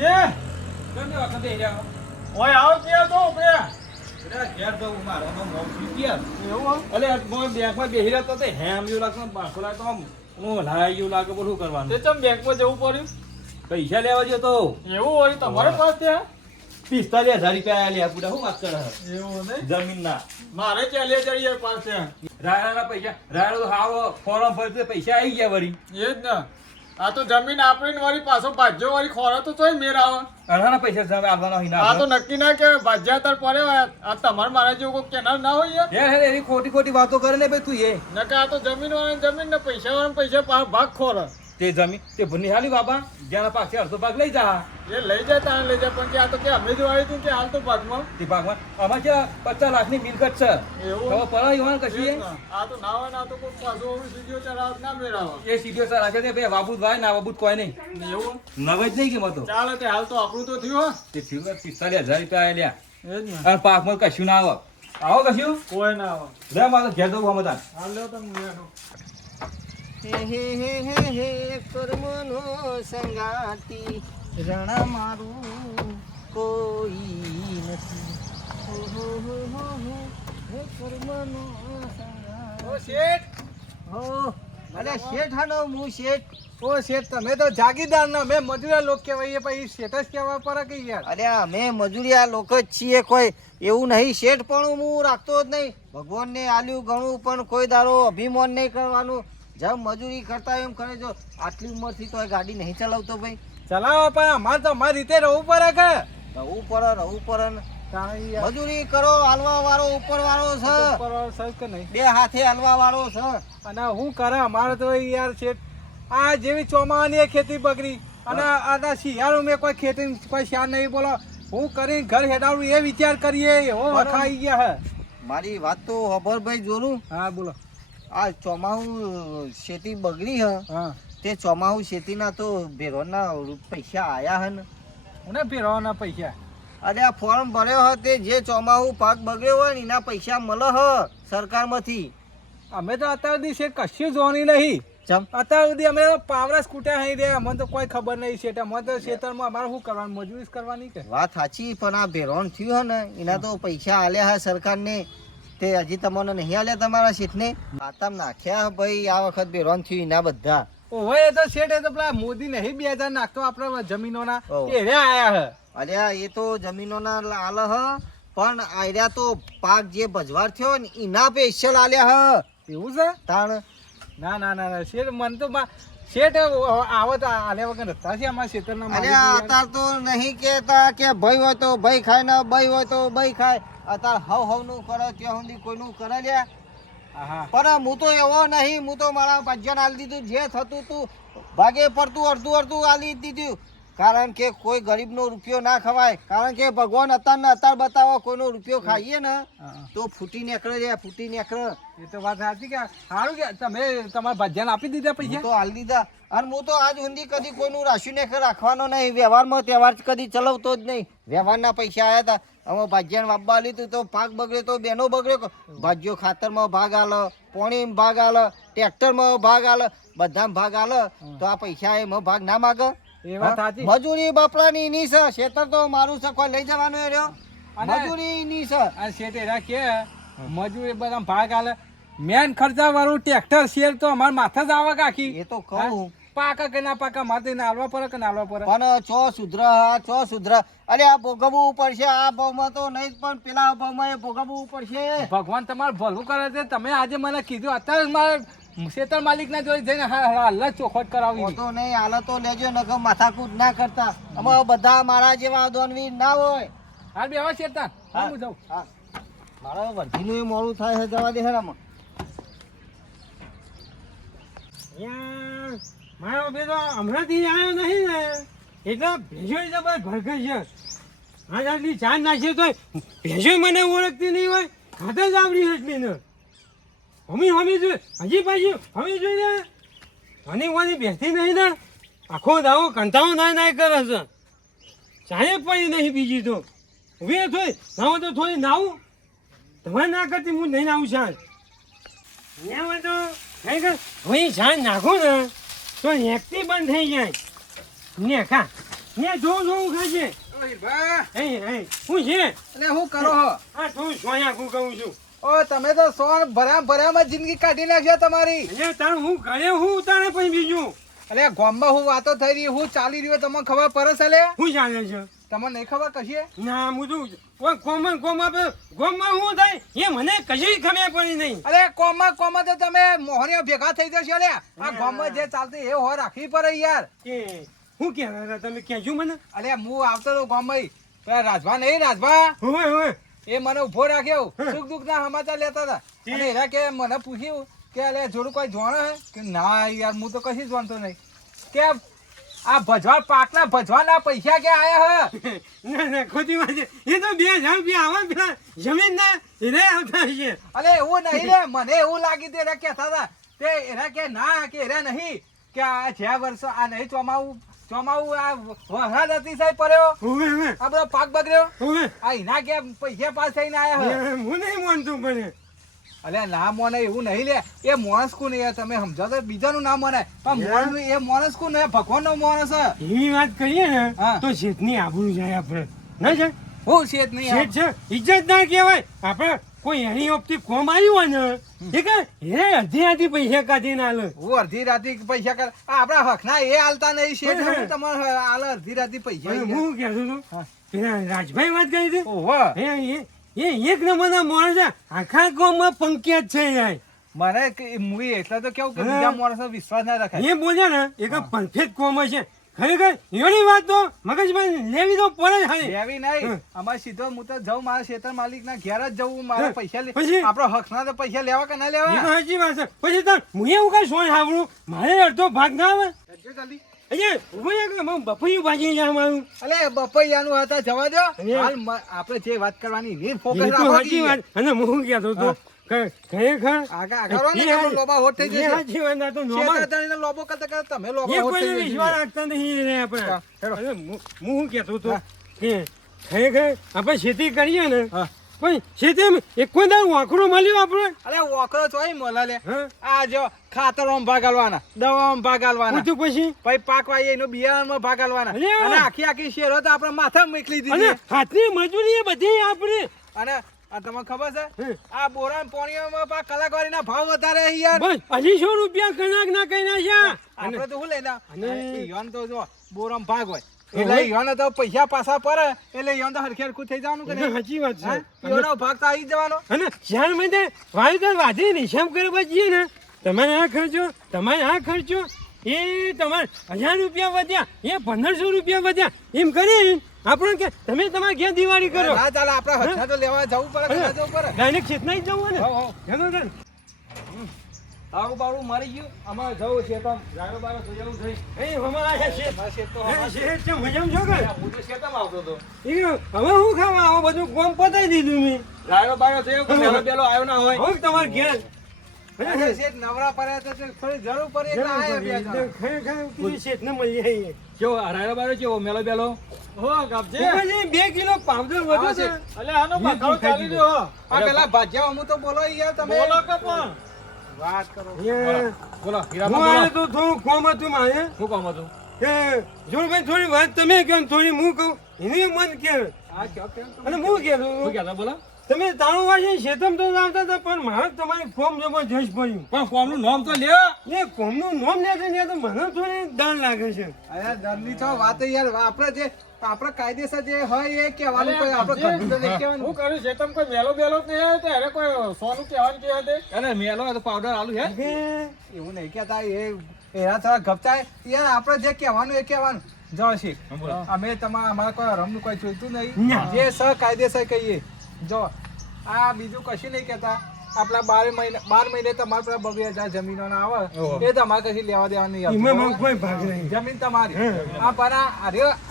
જે કેમ ને વખતે હેડ્યા ઓય આવ કે તો ઉપરે એટલે ઘેર જવું મારો તો મોં થઈ ગયા એવું અલે મોય બેંકમાં બેહી રહ્યો તો તે હેમ જેવું લાગતું બાખોલા તો આમ હું લાય જેવું લાગે બધું કરવાનું તે ચમ બેંકમાં જવું પડ્યું પૈસા લેવા ગયો તો એવું હોય તમારે પાસે ત્યાં 45,000 રૂપિયા લ્યા પૂરા શું વાત કરે એવું નહીં જમીનના મારે 40,000 પાસે રાયણા પૈસા રાયણો તો હાવ ફોરમ ભરતો પૈસા આવી ગયા વળી એ જ ને આ તો જમીન આપણી વળી પાછો ભાજ્યો વળી ખોરો તો તોય મેર આવે અઢારના પૈસા સામે આવવાના હોય આ તો ના નક્કી ના કે ભાજ્યા તાર પડ્યો આ તમારે મારા જેવું કોઈ કેનાર ના હોય યાર હે એની ખોટી ખોટી વાતો કરે ને ભાઈ તું એ નકે આ તો જમીન વાળા જમીન ને પૈસા ભાગ ખોરો તે જમીન તે નિહાલી બાબા જેના પાસે અડધો ભાગ લઈ જા એ લઈ જાય તારે લઈ જાય પણ કે આ તો કે અમે જ વાળી તું કે હાલ તો ભાગમાં તે ભાગમાં આમાં છે 50 લાખની મિલકત છે એવું હવે પડો યુવાન કશી આ તો નાવા ના તો કોઈ પાછો સીડીઓ ચડાવ ના મેળાવા એ સીડીઓ સર રાખે છે બે વાબુદ ભાઈ ના વાબુદ કોઈ નહીં એવું નવે જ નહીં કે મતો ચાલે તે હાલ તો આપણું તો થયું તે થયું 45,000 રૂપિયા લ્યા એ જ ને અને પાકમાં કશું ના આવે આવો કશું કોઈ ના આવે લે મારો ઘેર જવું હમતા હાલ લ્યો તમે હે કર્મનો સંગાતી રણા મારું કોઈ નથી હે કર્મનો સંગાતી ઓ શેઠ હો અરે શેઠ હાનો હું શેઠ ઓ શેઠ તમે તો જાગીરદાર ના મેં મજૂરા લોક કહેવાય પછી શેઠ જ કહેવા પડે કે યાર અરે અમે મજૂરિયા લોકો જ છીએ કોઈ એવું નહીં શેઠ પણ હું રાખતો જ નહીં ભગવાનને આલ્યું ઘણું પણ કોઈ દારો અભિમાન નહીં કરવાનું જેમ મજૂરી કરતા એમ કરે જો આટલી ઉંમરથી તો ગાડી નહીં ચલાવતો ભાઈ ચલાવો પણ અમારે તો અમારી રીતે રહેવું પડે કે રહું પડે ને મજૂરી કરો હાલવા વાળો ઉપર વાળો છે બે હાથે હાલવા વાળો છે અને હું કરે અમારે તો યાર શેઠ આ જેવી ચોમાની ખેતી બગડી અને આ શિયાળો મેં કોઈ ખેતી કોઈ શાર નહીં બોલો હું કરી ઘર હેડાવું એ વિચાર કરીએ એવો વખાઈ ગયા હે મારી વાત તો ખબર ભાઈ જોરું હા બોલો આ ચોમાહું ખેતી બગડી હ હા તે ચોમાહું ખેતીના તો ભેરોના પૈસા આયા હે ને મને ફેરવાના પૈસા અરે આ ફોર્મ ભર્યો હ તે જે ચોમાહું પાક બગડ્યો હોય ને એના પૈસા મળે હ સરકારમાંથી અમે તો અત્યાર સુધી શેઠ કશું જોવાની નહીં ચમ અત્યાર સુધી અમે પાવરા સ્કૂટર અહીં રહ્યા અમને તો કોઈ ખબર નહીં શેઠ અમે તો ખેતરમાં અમારે શું કરવાનું મજૂરી કરવાની કે વાત સાચી પણ આ ભેરોન થયું હે ને એના તો પૈસા આલ્યા હે સરકારને તે હજી તમને નહીં આલ્યા તમારા શેઠને ખાતામાં નાખ્યા ભાઈ આ વખત ભેરોન થયું એના બધા ઓહો એ તો શેઠ એ તો પેલા મોદી નહીં 2000 નાખતો આપણે જમીનોના એ રે આયા હે અરે એ તો જમીનોના આલે હ પણ આર્યા તો પાક જે ભજવાર થયો ને એના સ્પેશિયલ આલ્યા હ એવું છે તાણ ના ના ના શેઠ મને તો શેઠ આવો તો આલ્યા વગર હતા છે અમારા ખેતરના અરે અત્યાર તો નહીં કેતા કે ભાઈ હોય તો ભાઈ ખાય ને ભાઈ હોય તો ભાઈ ખાય અત્યારે હવ નું કરે ત્યાં સુધી કોઈનું કરે લ્યા પણ હું તો એવો નહીં હું તો મારા ભાજ્યાને આલી દીધું જે થતું તું ભાગે પડતું અડધું આલી દીધું કારણ કે કોઈ ગરીબનો રૂપિયો ના ખવાય કારણ કે ભગવાન અત્યાર બતાવો કોઈનો રૂપિયો ખાઈએ ને તો ફૂટી નીકળે એ તો વાત સાચી કે સારું કે તમે તમારા ભાજ્યાને આપી દીધા પૈસા તો આલી દીધા અને હું તો આજ સુધી કદી કોઈનું રાશિને રાખવાનો નહીં વ્યવહારમાં તહેવાર કદી ચલાવતો જ નહીં વ્યવહારના પૈસા આવ્યા હતા અમે ભાજ્યાને વાપવા લીધું તો પાક બગડ્યો તો બેનો બગડ્યો ભાજ્યો ખાતરમાં ભાગ આલે પોણીમાં ભાગ આલે ટ્રેક્ટરમાં ભાગ આલે બધામાં ભાગ આલે તો આ પૈસા એમાં ભાગ ના માગે એ વાત સાચી મજૂરી બાપરાની ની છે ખેતર તો મારું છે કોઈ લઈ જવાનું એ રહ્યો મજૂરી ની છે આ શેઠ એરા કે મજૂરી બધા ભાગ આલે મેન ખર્ચા વાળું ટ્રેક્ટર શેર તો અમાર માથે જ આવે કાકી એ તો કહું પાકા કે ના પાકા માથે નાલવા પડે કે નાલવા પડે પણ ચો સુધર અરે આ ભોગવવું પડશે આ ભાવમાં તો નહીં પણ પેલા ભાવમાં એ ભોગવવું પડશે ભગવાન તમારું ભલું કરે છે તમે આજે મને કીધું અત્યારે મારે ખેતર માલિક ના જોઈ જઈને હાલ ચોખવટ કરાવી તો નહીં હાલ તો લેજો ન માથાકૂટ ના કરતા અમે બધા મારા જેવા દોનવીર ના હોય હાલ બે આવા શેતાન હા હું જાઉં હા મારા વર્ધીનું એ મોડું થાય છે જવા દે હેરામાં મારો બેટો હમણાંથી આવ્યો નહીં ને એટલે ભેજો જબર ભરગઈ છે આજ આટલી જાન નાખી તો ભેજો મને ઓળખતી નહીં હોય ખાતે જ આવડી એટલી ને હમી જોઈ હજી પાછી હમી જોઈએ મને બેસતી નહીં ને આખો દાવો કંટાળો ના કરે છે ચાલે પડી નહીં બીજી તો ઉભી થોડી નાવું તો થોડી નાવું તમારે ના કરતી હું નહીં નાવું શાન ત્યાં તો ખરેખર હું શાન નાખું ને તો એકથી બંધ થઈ જાય ને ખા ને જોઉં ખાશે હું છે એટલે હું કરો હો આ તું સોયા હું કહું છું ઓ તમે તો સોન ભરામાં જિંદગી કાઢી નાખ્યો તમારી એટલે તાણ હું કરે હું તારે પછી બીજું અલે ગામમાં હું વાતો થઈ રહી હું ચાલી રહ્યો તમને ખબર પડે છે લે શું ચાલે છે તમને નહીં ખબર કશી ના હું તું ગોમમાં શું થાય એ મને કશી ખબર પડી નહીં અરે કોમમાં તો તમે મોહરીઓ ભેગા થઈ જશો લે આ ગામમાં જે ચાલતું એ હો રાખવી પડે યાર કે હું કહેતા હતા તમે કહેજો મને અરે હું આવતો તો ગામમાં પેલા રાજભા નહીં રાજભા હોય એ મને ઉભો રાખ્યો સુખ દુઃખ ના સમાચાર લેતા હતા અને એના કે મને પૂછ્યું કે અલે જોડું કોઈ જાણે હે કે ના યાર હું તો કશી જાણતો નહીં કે આ ભજવા પાકના ભજવાના પૈસા કે આયા હે ના ખોટી વાત છે એ તો 2000 રૂપિયા આવે પેલા જમીન ના એને આવતા છે અલે એવું નહીં રે મને એવું લાગી તે એના કહેતા હતા તે એના કે ના કે એરા નહીં કે આ જ્યાં વર્ષ આ નહીં ચોમાવું આ વરસાદ અતિશય પડ્યો આ બધો પાક બગડ્યો આ એના કે પૈસા પાસ થઈને આયા હે હું નહીં માનતું પણ અલે ના મોને એવું નહીં લે એ માણસ કોણ યાર તમે સમજો તો બીજાનું ના મને પણ મોણનું એ માણસ કોણ એ ભગવાનનો માણસ છે એવી વાત કરીએ ને હા. તો શેઠની આબરૂ જાય આપણે ના જાય હું શેઠ નહીં શેઠ છે ઇજ્જતદાર કહેવાય આપણે કોઈ એની ઓપથી કોમ આવ્યું હોય ને એ કે એ અડધી પૈસા કાઢી ના લે હું અડધી રાતી પૈસા કર આપડા હકના એ હાલતા નહીં શેઠ હું તમારે હાલ અડધી રાતી પૈસા હું કહેતો હતો હા. પેલા રાજભાઈ વાત કરી હતી ઓહો એ એક નંબરના માણસ છે આખા ગામમાં પંક્યાત છે યાર મને મુઈ એટલે તો કેવું કે બીજા માણસો વિશ્વાસ ના રખાય એ બોલ્યા ને એક પરફેક્ટ કોમ છે ખરેખર એની વાત તો મગજમાં લેવી તો પડે જ હારી. લેવી નહીં અમારે સીધો હું તો જાઉં મારા ખેતર માલિક ના ઘેર જ જવું મારા પૈસા પછી? આપડો હક ના તો પૈસા લેવા કે ના એ લેવા તો સાચી વાત છે પછી તો હું એવું કઈ સોન સાંભળું મારે અડધો ભાગ ના આવે જલ્દી અહીંયા ઉભો એક બપૈયું ભાજી જાય મારું અલે બપૈયાનું હતા જવા દો અરે. હાલ આપણે જે વાત કરવાની ની ફોકસ એ તો રાખો સાચી વાત અને હું કહેતો હતો ખરેખર આગળ ને કે લોબા હોટ થઈ એ જશે સાચી વાત આ તો normal. શેતાણીને લોબો કરતા કરતા તમે લોબા એ હોટ કોઈને થઈ વિશ્વાસ જશે રાખતા નહીં રે આપણે હા, હેડો. અરે હું શું કહેતો હતો હા. કે ખરેખર આપણે ખેતી કરીએ ને હા. પણ ખેતી એક કોઈ દાડો વાંકડો મળ્યો આપણે અલે વોકરો ચોય મોલા લે હા આ જો ખાતરમાં ભાગ આલવાના દવામાં ભાગ આલવાના પૂછ્યું પછી પછી પાક વાઈએ એનો બિયારણમાં ભાગ આલવાના અરે વાહ. અને આખી શેરો તો આપણે માથા મોકલી અને દીધી હાથની મજૂરી એ બધી આપણે અને આ તમને ખબર છે હે. આ બોરા પોણીઓમાં પા કલાકારીના ભાવ વધારે છે યાર બસ 250 રૂપિયા કલાક ના કઈ નાખ્યા આપણે તો શું લેના અને- ઈયોન તો જો બોરામ ભાગ હોય એટલે ઈયોને તો પૈસા પાછા પડે એટલે ઈયોન તો હરખે હરખું થઈ જવાનું કે નહીં સાચી વાત હા? છે ઈયોનો ભાગ તો આવી જ જવાનો અને જ્યાં મધે વાવેતર વાધી હિસાબ કરવા જઈએ ને તમારે આ ખર્ચો એ તમારે 1000 રૂપિયા વધ્યા એ 1500 રૂપિયા વધ્યા એમ કરી આપણે કે તમે તમારે ઘેર દિવાળી કરો ના ચાલે આપણે હરખે તો લેવા જવું પડે કે ના જવું પડે ડાયરેક્ટ ખેતના જ જવું ને હો, હો. હેલો ને તારું બારું મારી ગયું અમારે જવું છે તો ગાયો બાયો તો જવું થઈ એ હમણાં આયા છે મારા શેઠ તો એ શેઠ છે મજામાં છો કે હું તો શેતામાં આવતો હતો એ હવે હું ખાવા આવો બધું કોમ પતાઈ દીધું મેં ગાયો બાયો થયો કે મેલો બેલો આવ્યો ના હોય હવે તમારે ઘેર અરે શેઠ નવરા પડે તો થોડી જરૂર પડે એટલે આયા બે જણા. ખરેખર શેઠને મળી જાય કેવો રાયરો બાયો કેવો મેલો બેલો હો ગાપજે ઉપરથી 2 કિલો પાવડર વધુ છે અલે આનો બખાડો ચાલી રહ્યો આ પેલા ભાજ્યા અમુ તો બોલો યાર તમે બોલો કે પણ વાત કરો અહીંયા બોલો હું હીરાબા આવ્યો બોલો તો થોડું કોમ હતું મારે શું કામ હતું કે જોડભાઈ થોડી વાત તમે કહો ને થોડી હું કહું એનું મન કે આ કયો કેમ અને હું કહેતો શું કહેતા બોલો તમે તાણું વાંચી શેતમ તો આવતા હતા પણ મારે તમારી ફોર્મ જબરજસ્ત પડ્યું પણ ફોર્મનું નામ તો લ્યો એ કોમનું નામ લે છે ને તો મને થોડી દાન લાગે છે અરે દરની છો વાત યાર આપણે કાયદેસર જે હોય એ કહેવાનું કોઈ આપણે ઘરનું તો નહીં કહેવાનું હું કર્યું છે તમે કોઈ મેલો બેલો જ નહીં આવ્યો તો અરે કોઈ સોનું કહેવાનું કે હતે અરે મેલો તો પાવડર આલુ હે કે એવું નહીં કહેતા એના થોડા ગપચાય યાર આપણે જે કહેવાનું એ કહેવાનું જો શીખ બોલો. અમે અમારા કોઈ રમનું કોઈ જોઈતું ના. નહીં જે કાયદેસર કહીએ જો આ બીજું કશું નહીં કહેતા આપણા 12 મહિને તમારે પેલા 2,000 જમીનો ના આવે ઓહો. એ તમારે કશી લેવા દેવા નહીં આવતું. એમાં મને કોઈ ભાગ નહીં જમીન તમારી હમ. આ પણ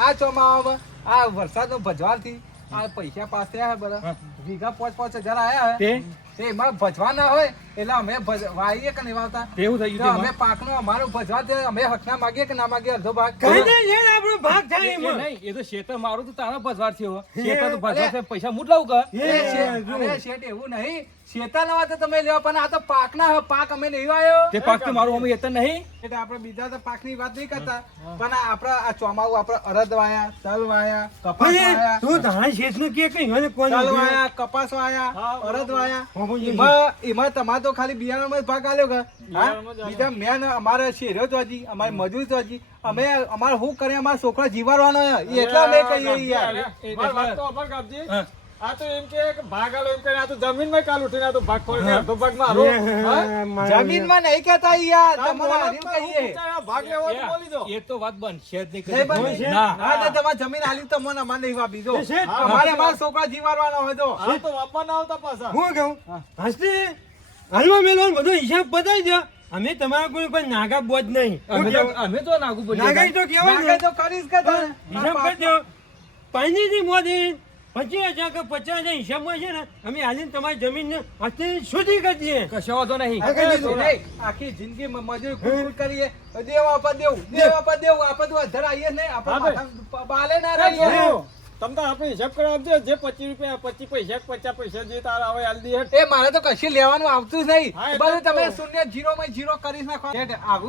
આ ચોમાવામાં આ વરસાદનો ભજવારથી આ પૈસા પાસ થયા છે બધા વીઘા 5,000 આયા તે છે એમાં ભજવા ના હોય એટલે અમે વાઈએ કે નહીં વાવતા તેવું થઈ તો ગયું અમે પાકનું અમારું ભજવા દે અમે હકના માગીએ કે ના માગીએ અડધો ભાગ કઈ દે છે ને આપણો ભાગ થાય એમાં નહીં એ તો શેતર મારું તો તારો ભજવાર થયો શેતર તો ભજવાર છે પૈસા મૂટ લાવું કે એ અરે શેઠ એવું નહીં શેતાના વાત તો તમે લેવા પણ આ તો પાકના હે, પાક અમે નહીં વાયો. તે પાક તો મારું અમે એતર નહીં. એટલે આપણે બીજા તો પાકની વાત નહીં કરતા પણ આપણા આ ચોમાવું આપણે અડદ વાયા, તલ વાયા, કપાસ અરે, વાયા, તું તારા શેઠનું કે કઈ મને કોણ તલ વાયા, કપાસ વાયા, અડદ વાયા. બાપુજી. એમાં તમારે તો ખાલી બિયારણમાં જ ભાગ આલ્યો કે હા? બીજા મેન અમારે શેરો તો હજી, અમારે મજૂર તો હજી, અમે અમારે શું કરીએ, અમારા છોકરા જીવાડવાનો હે. એ એટલે અમે કહીએ યાર. મારી વાત તો અમર કાપજી. હા. આ તો એમ કે ભાગ આલો એમ કરીને આ તો જમીનમાં કાલ ઉઠીને આ તો ભાગ ફોડીને અડધો ભાગ મારો. હા? જમીનમાં નહીં કહેતા યાર, તમારે બોલો હારીને તો હું કહીએ. પૂછાય, આ ભાગ લેવો તો બોલી દો. એ તો વાત બનશે જ નહીં નહીં કદી. બને? ના. હા, તો તમારે જમીન આલી તો મને અમારે નહીં વાપી દો. એ શેઠ, અમારે અમારા છોકરા જીવાડવાનો હોય તો. આ તો વાપવા ના આવતા પાછા. હું કહું હસતી હાલમાં મેલવાનો બધો હિસાબ બતાવી દો. અમે તમારા કોઈ નાગા બોજ નહીં. અમે તો- અમે તો નાગુ બોલીએ. નાગાઈ તો કહેવાય નાગે ને. તો કરીશ કે તને. હિસાબ કરી દો. પાંચથી મોદી 25,000 કે 50,000 હિસાબમાં છે ને અમે હાલીને તમારી જમીનને હસ્તે સુધી કરી દઈએ. કશો વાંધો નહીં. આખી જિંદગી- આખી જિંદગી મજૂરી કુલ કરીએ દેવા પર દેવું, દેવા પર દેવું. આપણે તો અધર આવીએ જ નહીં, આપણે હા, માથા બાલે ના એ રહીએ. જોજો. તમ તાર આપણે હિસાબ કરવા આપજો. જે 25 રૂપિયા 25 પૈસા 50 પૈસા જે તારા આવે હાલ દે. એ મારે તો કશું લેવાનું આવતું જ નહીં. હા, એટલે બધું તમે તો. શૂન્ય જીરો માં જીરો કરી નાખો.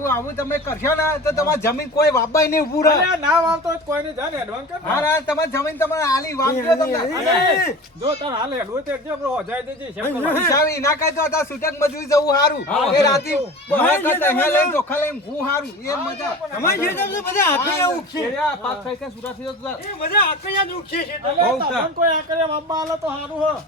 આવું તમે કરશો ને તો તમારી જમીન કોઈ વાપવાય નહીં ઊભું રહે. અરે ના વાવતો હોય તો કોઈને જાને એડવાન્સ કર. હા, હા, તમારી જમીન તમારે આલી વાપજો તમને. અરે, જો તાર હાલ હેડવો તો એકદમ આપણો હોજાઈ દેજે હિસાબ કરવા. હિસાબ એના કાંઈ તો હતા છૂટક મજૂરી જવું સારું. હા, એ રાતે હા, કરતા હા, હે લઈને ચોખા લઈને હું સારું. એ મજા. તમારી ખેતર તો બધા આકડિયા ઉગશે. એ આ પાક ખાઈ ખાઈ સુરા થઈ જતું. એ બધા આકડિયા જ ઉગશે છે તો. અલે, તમને કોઈ આ કરે વાપવા આલે તો સારું હ.